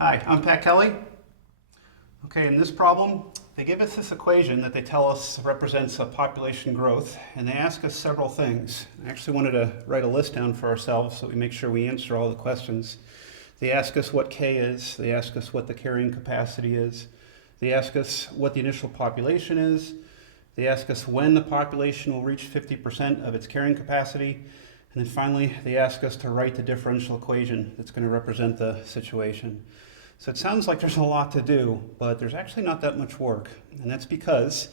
Hi, I'm Pat Kelly. Okay, in this problem, they give us this equation that they tell us represents a population growth, and they ask us several things. I actually wanted to write a list down for ourselves so we make sure we answer all the questions. They ask us what K is, they ask us what the carrying capacity is, they ask us what the initial population is, they ask us when the population will reach 50% of its carrying capacity, and then finally they ask us to write the differential equation that's going to represent the situation. So it sounds like there's a lot to do, but there's actually not that much work. And that's because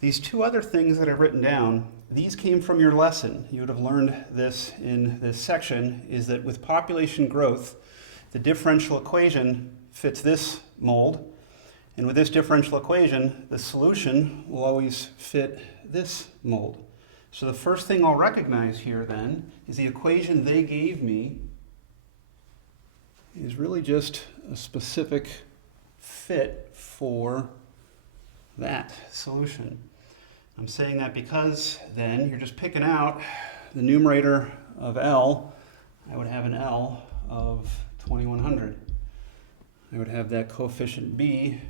these two other things that I've written down, these came from your lesson. You would have learned this in this section, is that with population growth, the differential equation fits this mold. And with this differential equation, the solution will always fit this mold. So the first thing I'll recognize here then is the equation they gave me is really just a specific fit for that solution. I'm saying that because then you're just picking out the numerator of L. I would have an L of 2100. I would have that coefficient B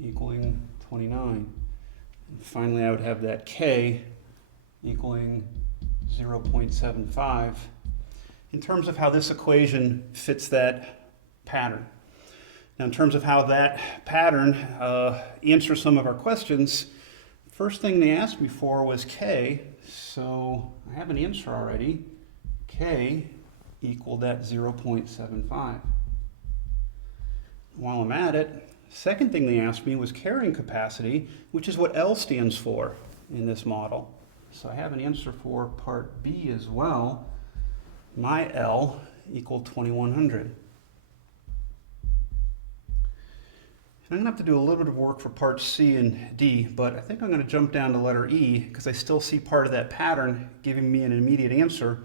equaling 29. And finally, I would have that K equaling 0.75 in terms of how this equation fits that pattern. Now, in terms of how that pattern answers some of our questions, first thing they asked me for was K, so I have an answer already. K equaled that 0.75. While I'm at it, second thing they asked me was carrying capacity, which is what L stands for in this model. So I have an answer for part B as well. My L equaled 2100. I'm going to have to do a little bit of work for parts C and D, but I think I'm going to jump down to letter E because I still see part of that pattern giving me an immediate answer.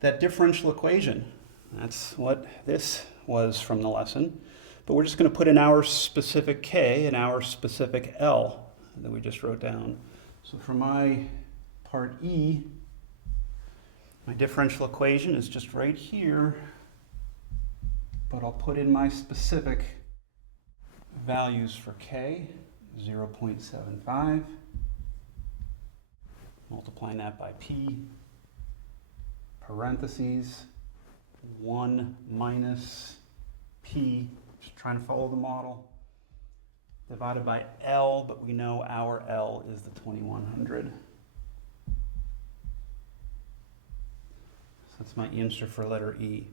That differential equation, that's what this was from the lesson. But we're just going to put in our specific K and our specific L that we just wrote down. So for my part E, my differential equation is just right here, but I'll put in my specific values for K, 0.75, multiplying that by P, parentheses, 1 minus P, just trying to follow the model, divided by L, but we know our L is the 2100. So that's my answer for letter E.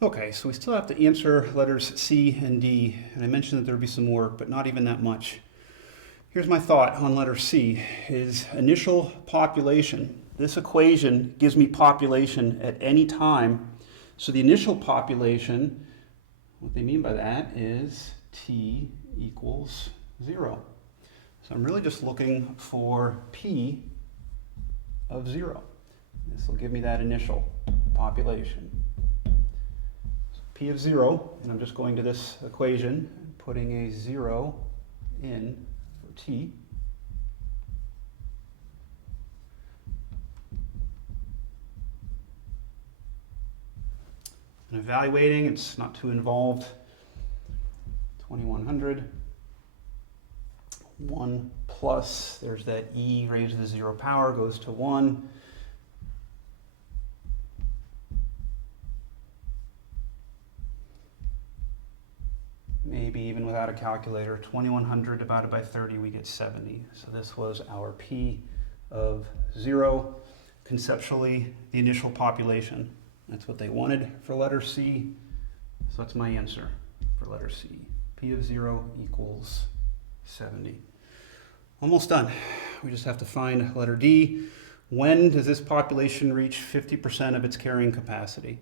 Okay, so we still have to answer letters C and D, and I mentioned that there would be some work, but not even that much. Here's my thought on letter C, is initial population. This equation gives me population at any time. So the initial population, what they mean by that is T equals 0. So I'm really just looking for P of 0. This will give me that initial population. P of 0, and I'm just going to this equation and putting a 0 in for T. And evaluating, it's not too involved. 2100. 1 plus, there's that E raised to the 0 power, goes to 1. Maybe even without a calculator, 2100 divided by 30, we get 70. So this was our P of 0. Conceptually, the initial population. That's what they wanted for letter C. So that's my answer for letter C. P of 0 equals 70. Almost done. We just have to find letter D. When does this population reach 50% of its carrying capacity?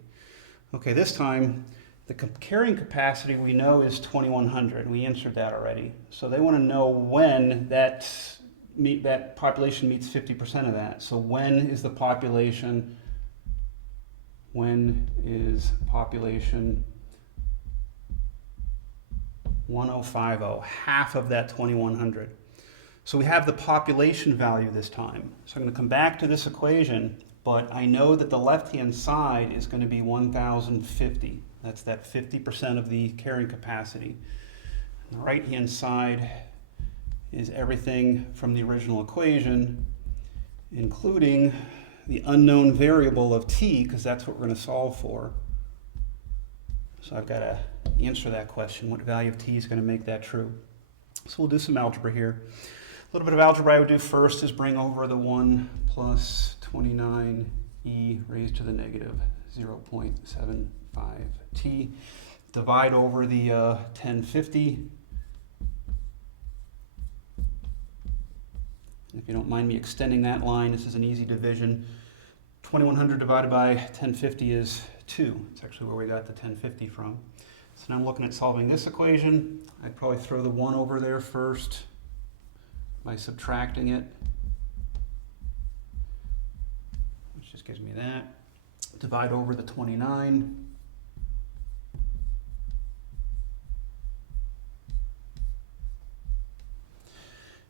Okay, this time, the carrying capacity we know is 2100. We answered that already. So they want to know when that population meets 50% of that. So when is the population 1050, half of that 2100. So we have the population value this time. So I'm going to come back to this equation, but I know that the left-hand side is going to be 1050. That's that 50% of the carrying capacity. The right-hand side is everything from the original equation, including the unknown variable of t, because that's what we're going to solve for. So I've got to answer that question. What value of t is going to make that true? So we'll do some algebra here. A little bit of algebra I would do first is bring over the 1 plus 29e raised to the negative 0.75t. Divide over the 1050. If you don't mind me extending that line, this is an easy division. 2100 divided by 1050 is 2. It's actually where we got the 1050 from. So now I'm looking at solving this equation. I'd probably throw the 1 over there first by subtracting it, which just gives me that. Divide over the 29.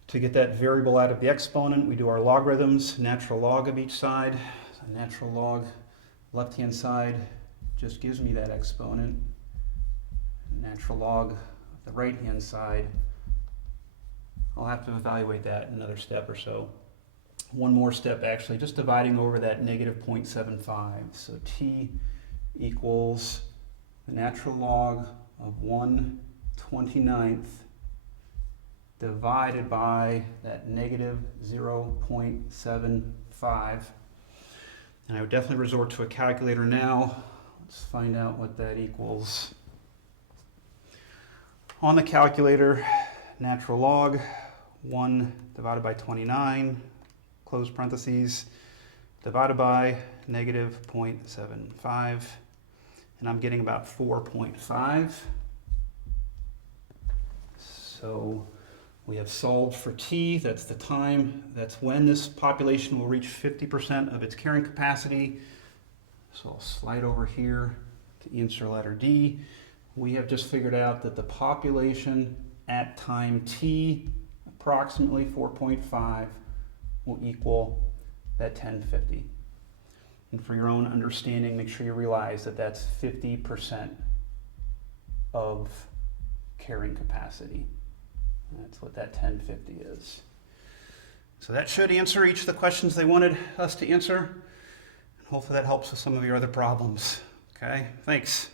To get that variable out of the exponent, we do our logarithms, natural log of each side. So natural log, left-hand side, just gives me that exponent. Natural log of the right-hand side, I'll have to evaluate that in another step or so. One more step actually, just dividing over that negative 0.75. So t equals the natural log of 1/29 divided by that negative 0.75. And I would definitely resort to a calculator now. Let's find out what that equals. On the calculator, natural log, 1 divided by 29, close parentheses, divided by negative 0.75, and I'm getting about 4.5. So we have solved for t, that's the time, that's when this population will reach 50% of its carrying capacity. So I'll slide over here to answer letter D. We have just figured out that the population at time t, approximately 4.5, will equal that 1050. And for your own understanding, make sure you realize that that's 50% of carrying capacity. That's what that 1050 is. So that should answer each of the questions they wanted us to answer. And hopefully that helps with some of your other problems. Okay, thanks.